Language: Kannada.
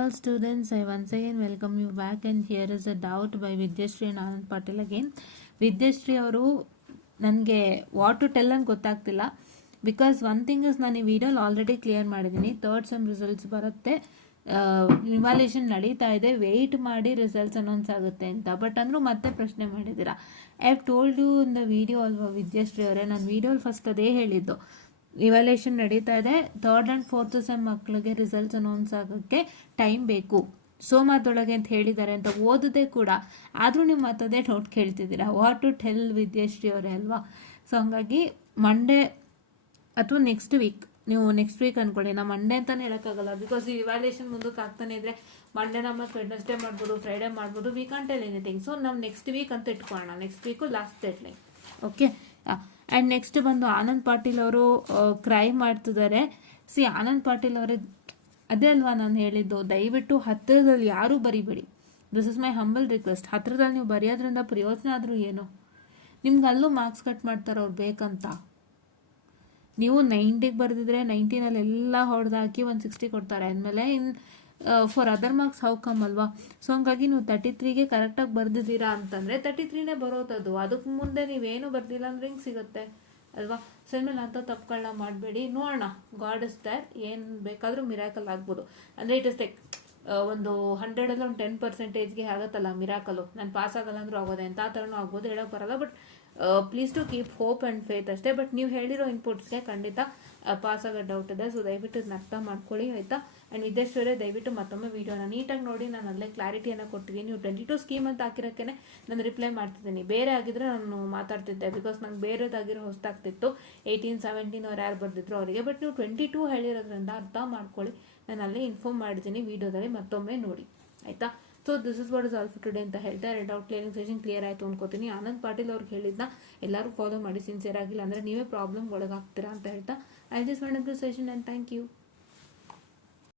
All students, I once again welcome you back, and here is a doubt by Vidyashree and Anand Patil again. Vidyashree ಅವರು ನನಗೆ ವಾಟ್ ಟು ಟೆಲ್ ಅಂತ ಗೊತ್ತಾಗ್ತಿಲ್ಲ. ಬಿಕಾಸ್ ಒನ್ ಥಿಂಗ್ ಇಸ್, ನಾನು ಈ ವಿಡಿಯೋಲಿ ಆಲ್ರೆಡಿ ಕ್ಲಿಯರ್ ಮಾಡಿದ್ದೀನಿ. ಥರ್ಡ್ ಸೆಮ್ ರಿಸಲ್ಟ್ಸ್ ಬರುತ್ತೆ, ಇವಾಲ್ಯೂಷನ್ ನಡೀತಾ ಇದೆ, ವೆಯ್ಟ್ ಮಾಡಿ ರಿಸಲ್ಟ್ಸ್ ಅನೌನ್ಸ್ ಆಗುತ್ತೆ ಅಂತ. ಬಟ್ ಅಂದರೂ ಮತ್ತೆ ಪ್ರಶ್ನೆ ಮಾಡಿದ್ದೀರಾ. I have told you in the video ಅಲ್ವಾ ವಿದ್ಯಾಶ್ರೀ ಅವರೇ, ನಾನು ವಿಡಿಯೋಲಿ ಫಸ್ಟ್ ಅದೇ ಹೇಳಿದ್ದು. ಇವಾಲ್ಯೂಷನ್ ನಡೀತಾ ಇದೆ, ಥರ್ಡ್ ಆ್ಯಂಡ್ ಫೋರ್ತ್ ಸೆಮ್ ಮಕ್ಕಳಿಗೆ ರಿಸಲ್ಟ್ಸ್ ಅನೌನ್ಸ್ ಆಗೋಕ್ಕೆ ಟೈಮ್ ಬೇಕು, ಸೋಮವಾರದೊಳಗೆ ಅಂತ ಹೇಳಿದ್ದಾರೆ ಅಂತ ಓದಿದೆ ಕೂಡ. ಆದರೂ ನೀವು ಮತ್ತದೇ ಡೌಟ್ ಕೇಳ್ತಿದ್ದೀರಾ, ವಾಟ್ ಟು ಟೆಲ್ ವಿದ್ಯಾಶ್ರೀ ಅವರೇ ಅಲ್ವಾ. ಸೊ ಹಂಗಾಗಿ ಮಂಡೇ ಅಥವಾ ನೆಕ್ಸ್ಟ್ ವೀಕ್, ನೀವು ನೆಕ್ಸ್ಟ್ ವೀಕ್ ಅಂದ್ಕೊಳ್ಳಿ, ನಾ ಮಂಡೇ ಅಂತಲೇ ಹೇಳೋಕ್ಕಾಗಲ್ಲ. ಬಿಕಾಸ್ ಈ ಇವ್ಯಾಲ್ಯೂಷನ್ ಮುಂದಕ್ಕೆ ಆಗ್ತಾನೆ ಇದ್ರೆ ಮಂಡೇ ನಮ್ಮ ವೆಡ್ನೆಸ್ಡೇ ಮಾಡ್ಬೋದು, ಫ್ರೈಡೇ ಮಾಡ್ಬೋದು, we can't tell anything. So ನಾವು ನೆಕ್ಸ್ಟ್ ವೀಕ್ ಅಂತ ಇಟ್ಕೊಳ್ಳೋಣ, next week last date line. Okay. And next ಬಂದು ಆನಂದ್ ಪಾಟೀಲ್ ಅವರು ಕ್ರೈ ಮಾಡ್ತಿದ್ದಾರೆ. ಆನಂದ್ ಪಾಟೀಲ್ ಅವರೇ, ಅದೇ ಅಲ್ವಾ ನಾನು ಹೇಳಿದ್ದು, ದಯವಿಟ್ಟು ಹತ್ತಿರದಲ್ಲಿ ಯಾರೂ ಬರಿಬೇಡಿ. This is my humble request. ಹತ್ತಿರದಲ್ಲಿ ನೀವು ಬರೆಯೋದ್ರಿಂದ ಪ್ರಯೋಜನ ಆದರೂ ಏನು? ನಿಮ್ಗೆ ಅಲ್ಲೂ ಮಾರ್ಕ್ಸ್ ಕಟ್ ಮಾಡ್ತಾರೆ ಅವ್ರು ಬೇಕಂತ. ನೀವು 90ಗೆ ಬರೆದಿದ್ರೆ 90ನಲ್ಲಿ ಎಲ್ಲ ಹೊಡೆದಾಕಿ 160 ಕೊಡ್ತಾರೆ. ಅಂದಮೇಲೆ for other marks how come ಅಲ್ವಾ. ಸೊ ಹಂಗಾಗಿ ನೀವು 33ಗೆ ಕರೆಕ್ಟಾಗಿ ಬರೆದಿದ್ದೀರಾ ಅಂತಂದರೆ 33ನೇ ಬರೋದದು. ಅದಕ್ಕೆ ಮುಂದೆ ನೀವೇನು ಬರ್ದಿಲ್ಲ ಅಂದ್ರೆ ಹಿಂಗೆ ಸಿಗುತ್ತೆ ಅಲ್ವಾ. ಸೊ ಇನ್ಮೇಲೆ ಅಂತ ತಪ್ಪುಗಳನ್ನ ಮಾಡಬೇಡಿ. ನೋಡೋಣ, ಗಾಡ್ ಇಸ್ ದೇರ್, ಏನು ಬೇಕಾದರೂ ಮಿರಾಕಲ್ ಆಗ್ಬೋದು. ಅಂದರೆ ಇಟ್ ಇಸ್ ಲೈಕ್ ಒಂದು 100ಅಲ್ಲಿ ಒಂದು 10%ಗೆ ಆಗುತ್ತಲ್ಲ ಮಿರಾಕಲು. ನಾನು ಪಾಸ್ ಆಗಲ್ಲ ಅಂದರೂ ಆಗೋದೆ ಅಂತ, ಆ ಥರನೂ ಆಗ್ಬೋದು, ಹೇಳೋಕೆ ಬರಲ್ಲ. But please to keep hope and faith ಅಷ್ಟೇ. ಬಟ್ ನೀವು ಹೇಳಿರೋ ಇನ್ಪುಟ್ಸ್ಗೆ ಖಂಡಿತ ಪಾಸ್ ಆಗೋ ಡೌಟ್ ಇದೆ. ಸೊ ದಯವಿಟ್ಟು ಇದನ್ನ ಅರ್ಥ ಮಾಡ್ಕೊಳ್ಳಿ, ಆಯಿತಾ. ಆ್ಯಂಡ್ ವಿದ್ಯಾಶ್ವರೇ, ದಯವಿಟ್ಟು ಮತ್ತೊಮ್ಮೆ ವೀಡಿಯೋನ ನೀಟಾಗಿ ನೋಡಿ. ನಾನು ಅಲ್ಲೇ ಕ್ಲಾರಿಟಿಯನ್ನು ಕೊಟ್ಟಿದ್ದೀನಿ. ನೀವು 22 ಸ್ಕೀಮ್ ಅಂತ ಹಾಕಿರೋಕ್ಕೆ ನಾನು ರಿಪ್ಲೈ ಮಾಡ್ತಿದ್ದೀನಿ. ಬೇರೆ ಆಗಿದ್ರೆ ನಾನು ಮಾತಾಡ್ತಿದ್ದೆ, ಬಿಕಾಸ್ ನಂಗೆ ಬೇರೆದಾಗಿರೋ ಹೊಸ್ತಾಗ್ತಿತ್ತು. 18, 17 ಅವ್ರು ಯಾರು ಬರ್ದಿದ್ರು ಅವರಿಗೆ. ಬಟ್ ನೀವು 22 ಹೇಳಿರೋದ್ರಿಂದ ಅರ್ಥ ಮಾಡ್ಕೊಳ್ಳಿ. ನಾನು ಅಲ್ಲೇ ಇನ್ಫಾರ್ಮ್ ಮಾಡಿದ್ದೀನಿ, ವೀಡಿಯೋದಲ್ಲಿ ಮತ್ತೊಮ್ಮೆ ನೋಡಿ, ಆಯಿತಾ. So this is what is all for today ಅಂತ ಹೇಳ್ತಾ, ಡೌಟ್ ಕ್ಲಿಯರಿಂಗ್ ಸೆಷನ್ ಕ್ಲಿಯರ್ ಆಯಿತು ಅನ್ಕೋತೀನಿ. ಆನಂದ್ ಪಾಟೀಲ್ ಅವ್ರಿಗೆ ಹೇಳಿದ್ನ ಎಲ್ಲರೂ ಫಾಲೋ ಮಾಡಿ, ಸಿನ್ಸಿಯರ್ ಆಗಿಲ್ಲ ಅಂದರೆ ನೀವೇ ಪ್ರಾಬ್ಲಮ್ ಒಳಗಾಗ್ತೀರಾ ಅಂತ ಹೇಳ್ತಾ, I just want this session and thank you.